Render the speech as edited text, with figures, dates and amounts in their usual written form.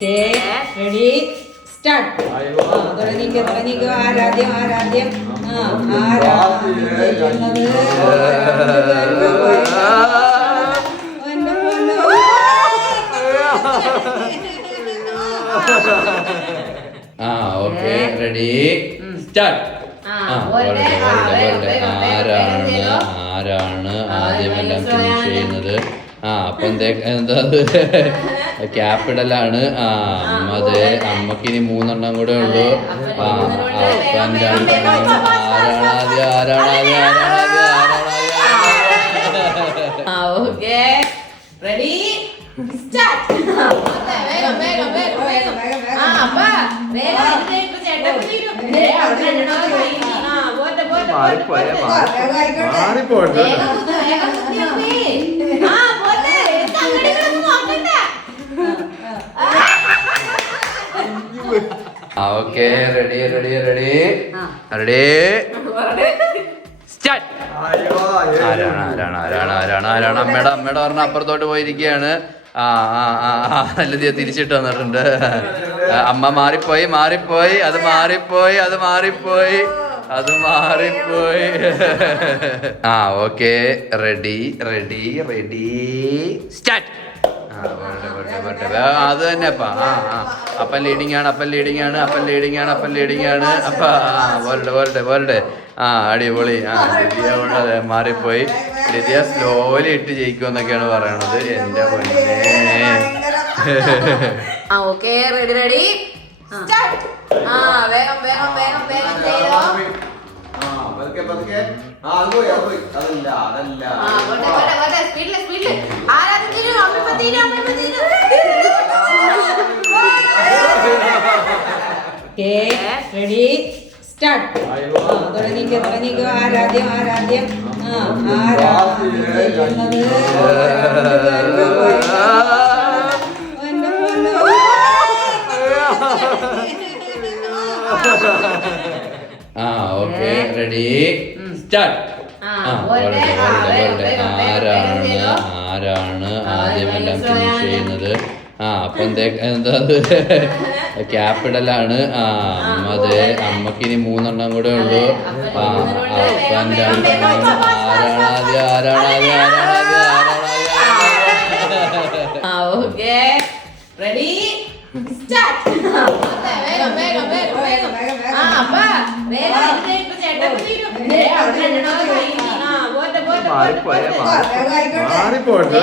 Ready start. തുടങ്ങിക്കോ. ആരാധ്യം ആരാധ്യം ചെയ്യുന്നത് okay ready start. ആരാണ് ആദ്യമെല്ലാം ഫിനിഷ് ചെയ്യുന്നത്? അപ്പൊ എന്താ ക്യാപിറ്റലാണ്. അതെ, അമ്മക്ക് ഇനി 3 എണ്ണം കൂടെ ഉള്ളൂ. അപ്പൻ 2 എണ്ണം. Okay ready ready ready ready start. ആരാണ് അമ്മയുടെ പറഞ്ഞ അപ്പുറത്തോട്ട് പോയിരിക്കുകയാണ്. നല്ല തിരിച്ചിട്ട് വന്നിട്ടുണ്ട്. അമ്മ മാറിപ്പോയി. Okay ready ready ready start. അത് തന്നെ അപ്പൻ ലീഡിങ് ആണ്. അപ്പ വേൾഡ് അടിപൊളി. ലിതിയ മാറിപ്പോയി. ലിതിയ സ്ലോലി ഇട്ട് ജയിക്കുമെന്നൊക്കെയാണ് പറയണത്. എന്റെ പൊന്നേ. Ready ready start. തുടങ്ങിക്കോ. ആരാധ്യം ചെയ്യുന്നത് ഓക്കെ റെഡി സ്റ്റാർട്ട്. ആരാണ് ആദ്യമെല്ലാം ഫിനിഷ് ചെയ്യുന്നത്? അപ്പൊ എന്താ ക്യാപിറ്റലാണ്. അതെ, അമ്മക്ക് ഇനി 3 എണ്ണം കൂടെ ഉള്ളൂ. അപ്പൻ 2 എണ്ണം. Ready start. മാറിപ്പോട്ടെ.